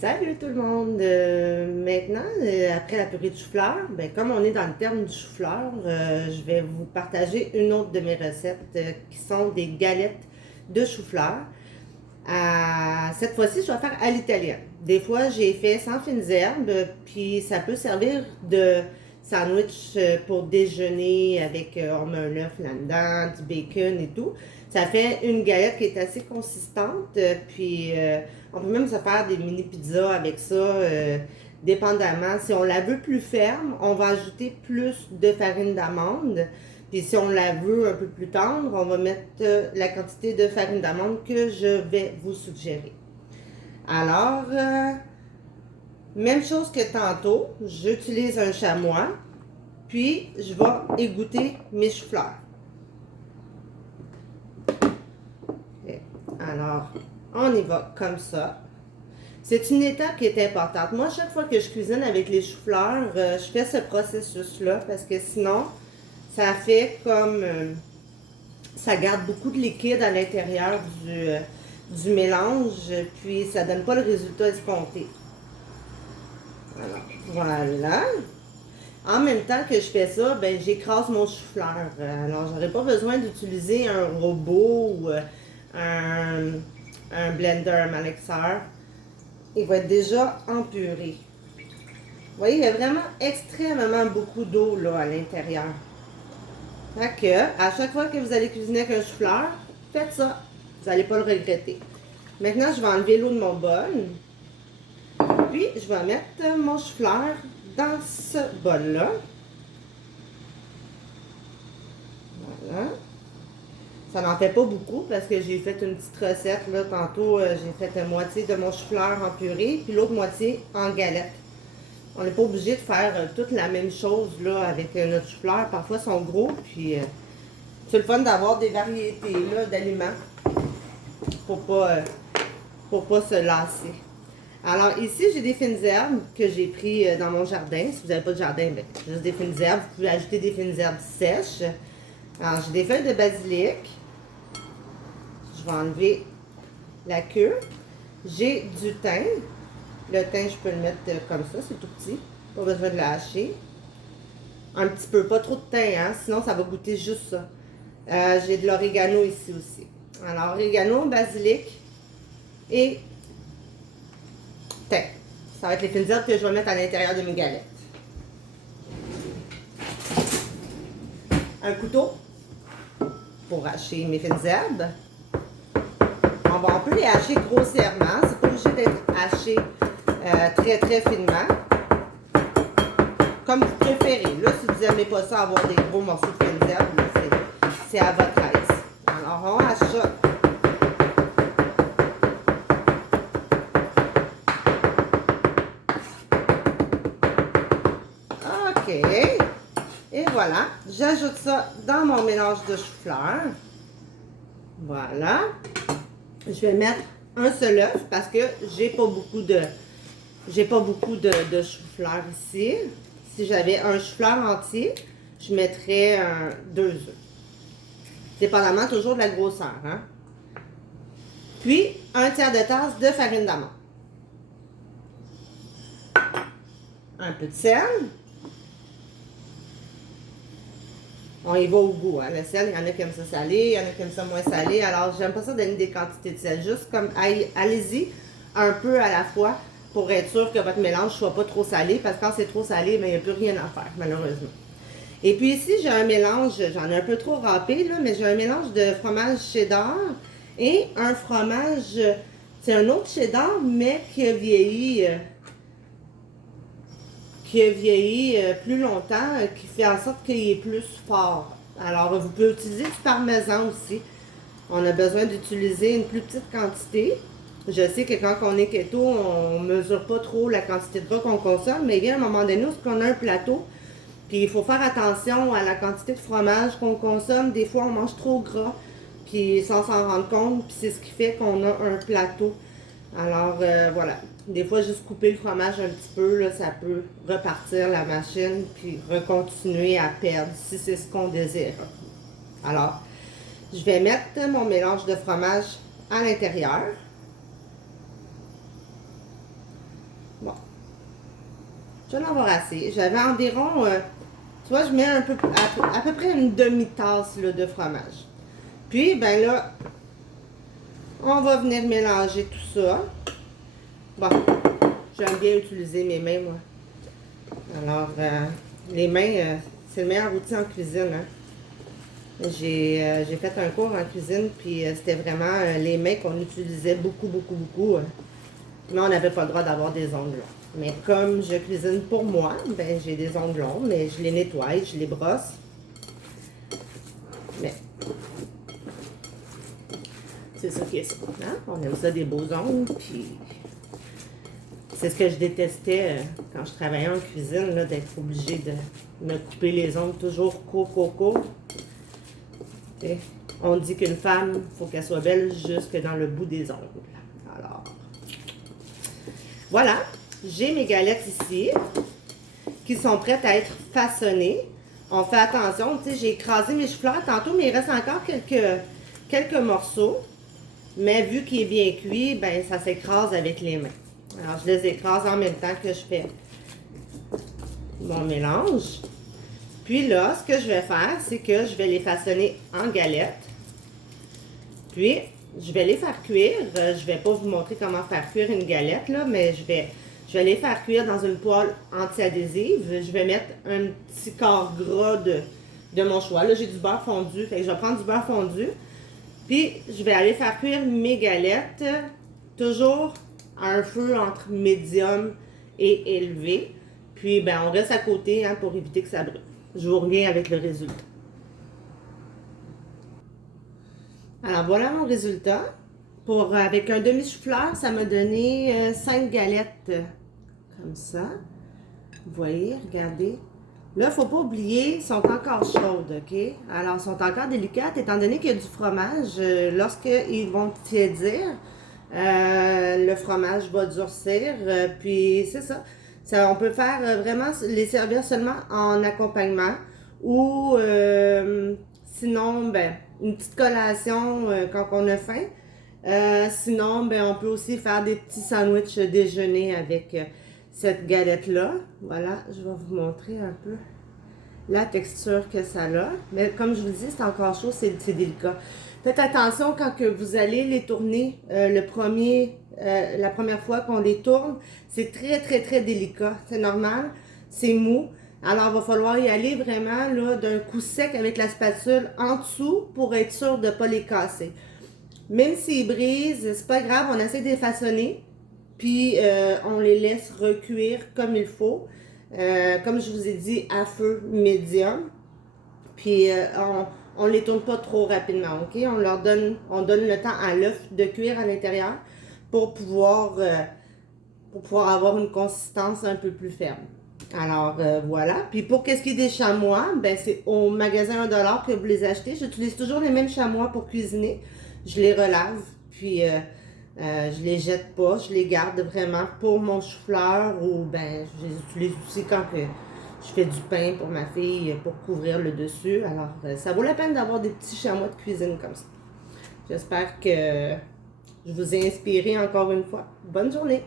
Salut tout le monde! Maintenant, après la purée de chou-fleur, ben, comme on est dans le terme du chou-fleur, je vais vous partager une autre de mes recettes qui sont des galettes de chou-fleur. Cette fois-ci, je vais faire à l'italienne. Des fois, j'ai fait sans fines herbes, puis ça peut servir de sandwich pour déjeuner avec, on met un œuf là-dedans, du bacon et tout. Ça fait une galette qui est assez consistante, puis on peut même se faire des mini pizzas avec ça, dépendamment. Si on la veut plus ferme, on va ajouter plus de farine d'amande. Puis si on la veut un peu plus tendre, on va mettre la quantité de farine d'amande que je vais vous suggérer. Alors, même chose que tantôt, j'utilise un chamois, puis je vais égoutter mes choux-fleurs. Alors, on y va comme ça. C'est une étape qui est importante. Moi, chaque fois que je cuisine avec les choux-fleurs, je fais ce processus-là parce que sinon, ça fait comme... ça garde beaucoup de liquide à l'intérieur du mélange, puis ça donne pas le résultat escompté. Alors, voilà. En même temps que je fais ça, ben j'écrase mon chou-fleur. Alors, j'aurais pas besoin d'utiliser un robot ou un blender, un malaxeur. Il va être déjà empuré. Vous voyez, il y a vraiment extrêmement beaucoup d'eau là à l'intérieur. Fait que, à chaque fois que vous allez cuisiner avec un chou-fleur, faites ça. Vous n'allez pas le regretter. Maintenant, je vais enlever l'eau de mon bol. Puis, je vais mettre mon chou-fleur dans ce bol-là. Voilà. Ça n'en fait pas beaucoup parce que j'ai fait une petite recette. Là, tantôt, j'ai fait la moitié de mon chou-fleur en purée, puis l'autre moitié en galette. On n'est pas obligé de faire toute la même chose là, avec notre chou-fleur. Parfois, ils sont gros, puis c'est le fun d'avoir des variétés d'aliments pour pas se lasser. Alors ici, j'ai des fines herbes que j'ai pris dans mon jardin. Si vous n'avez pas de jardin, ben, juste des fines herbes. Vous pouvez ajouter des fines herbes sèches. Alors, j'ai des feuilles de basilic. Je vais enlever la queue. J'ai du thym. Le thym, je peux le mettre comme ça, c'est tout petit. Pas besoin de le hacher. Un petit peu, pas trop de thym, hein, sinon ça va goûter juste ça. J'ai de l'orégano ici aussi. Alors, orégano, basilic et thym. Ça va être les fines herbes que je vais mettre à l'intérieur de mes galettes. Un couteau pour hacher mes fines herbes. On peut les hacher grossièrement. C'est pas obligé d'être haché très très finement. Comme vous préférez. Là, si vous n'aimez pas ça, avoir des gros morceaux de fines herbes, c'est à votre aise. Alors, on hache ça. OK. Et voilà. J'ajoute ça dans mon mélange de chou-fleur. Voilà. Je vais mettre un seul œuf parce que j'ai pas beaucoup de chou-fleur ici. Si j'avais un chou-fleur entier, je mettrais 2 œufs. Dépendamment toujours de la grosseur. Hein? Puis, un tiers de tasse de farine d'amande. Un peu de sel. On y va au goût. Hein? Le sel, il y en a qui aiment ça salé, il y en a qui aiment ça moins salé. Alors, j'aime pas ça donner des quantités de sel. Juste comme, allez-y un peu à la fois pour être sûr que votre mélange ne soit pas trop salé. Parce que quand c'est trop salé, il n'y a plus rien à faire, malheureusement. Et puis ici, j'ai un mélange, j'en ai un peu trop râpé, là, mais j'ai un mélange de fromage cheddar et un fromage, c'est un autre cheddar, mais qui a vieilli plus longtemps, qui fait en sorte qu'il est plus fort. Alors, vous pouvez utiliser du parmesan aussi. On a besoin d'utiliser une plus petite quantité. Je sais que quand on est keto, on ne mesure pas trop la quantité de gras qu'on consomme, mais bien à un moment donné, on a un plateau, puis il faut faire attention à la quantité de fromage qu'on consomme. Des fois, on mange trop gras, puis sans s'en rendre compte, puis c'est ce qui fait qu'on a un plateau. Alors, voilà. Des fois, juste couper le fromage un petit peu, là, ça peut repartir la machine, puis recontinuer à perdre, si c'est ce qu'on désire. Alors, je vais mettre mon mélange de fromage à l'intérieur. Je vais en avoir assez. J'avais environ, tu vois, je mets à peu près une demi-tasse là, de fromage. Puis, ben là, on va venir mélanger tout ça. Bon, j'aime bien utiliser mes mains, moi. Alors, les mains, c'est le meilleur outil en cuisine, hein. J'ai fait un cours en cuisine, puis c'était vraiment les mains qu'on utilisait beaucoup, beaucoup, beaucoup. Mais on n'avait pas le droit d'avoir des ongles longs. Mais comme je cuisine pour moi, ben j'ai des ongles longs, mais je les nettoie, je les brosse. Mais c'est ça qui est ça. Hein? On aime ça des beaux ongles, puis c'est ce que je détestais quand je travaillais en cuisine, d'être obligée de me couper les ongles toujours court. T'sais, on dit qu'une femme, il faut qu'elle soit belle jusque dans le bout des ongles. Alors, voilà, j'ai mes galettes ici qui sont prêtes à être façonnées. On fait attention, tu sais, j'ai écrasé mes choux-fleurs tantôt, mais il reste encore quelques morceaux. Mais vu qu'il est bien cuit, ben ça s'écrase avec les mains. Alors, je les écrase en même temps que je fais mon mélange. Puis là, ce que je vais faire, c'est que je vais les façonner en galettes. Puis, je vais les faire cuire. Je ne vais pas vous montrer comment faire cuire une galette, là, mais je vais les faire cuire dans une poêle anti-adhésive. Je vais mettre un petit quart gras de mon choix. Là, j'ai du beurre fondu. Fait que je vais prendre du beurre fondu. Puis, je vais aller faire cuire mes galettes, toujours à un feu entre médium et élevé. Puis, ben, on reste à côté hein, pour éviter que ça brûle. Je vous reviens avec le résultat. Alors, voilà mon résultat. Avec un demi-chou-fleur, ça m'a donné 5 galettes comme ça. Vous voyez, regardez. Là, il ne faut pas oublier, elles sont encore chaudes, OK? Alors, elles sont encore délicates, étant donné qu'il y a du fromage. Lorsqu'ils vont tiédir, le fromage va durcir. Puis, c'est ça. On peut faire vraiment les servir seulement en accompagnement ou sinon, ben, une petite collation quand on a faim. Sinon, ben, on peut aussi faire des petits sandwichs déjeuner avec cette galette-là. Voilà, je vais vous montrer un peu la texture que ça a. Mais comme je vous dis, c'est encore chaud, c'est délicat. Faites attention quand que vous allez les tourner la première fois qu'on les tourne. C'est très, très, très délicat. C'est normal, c'est mou. Alors, il va falloir y aller vraiment d'un coup sec avec la spatule en dessous pour être sûr de ne pas les casser. Même s'ils brisent, c'est pas grave, on essaie de les façonner. Puis, on les laisse recuire comme il faut. Comme je vous ai dit, à feu médium. Puis, on les tourne pas trop rapidement, OK? On donne le temps à l'œuf de cuire à l'intérieur pour pouvoir avoir une consistance un peu plus ferme. Alors, voilà. Puis, pour qu'est-ce qui est des chamois, ben c'est au magasin 1$ que vous les achetez. J'utilise toujours les mêmes chamois pour cuisiner. Je les relave, puis je les jette pas. Je les garde vraiment pour mon chou-fleur ou ben je les utilise aussi quand je fais du pain pour ma fille pour couvrir le dessus. Alors, ça vaut la peine d'avoir des petits chamois de cuisine comme ça. J'espère que je vous ai inspiré encore une fois. Bonne journée!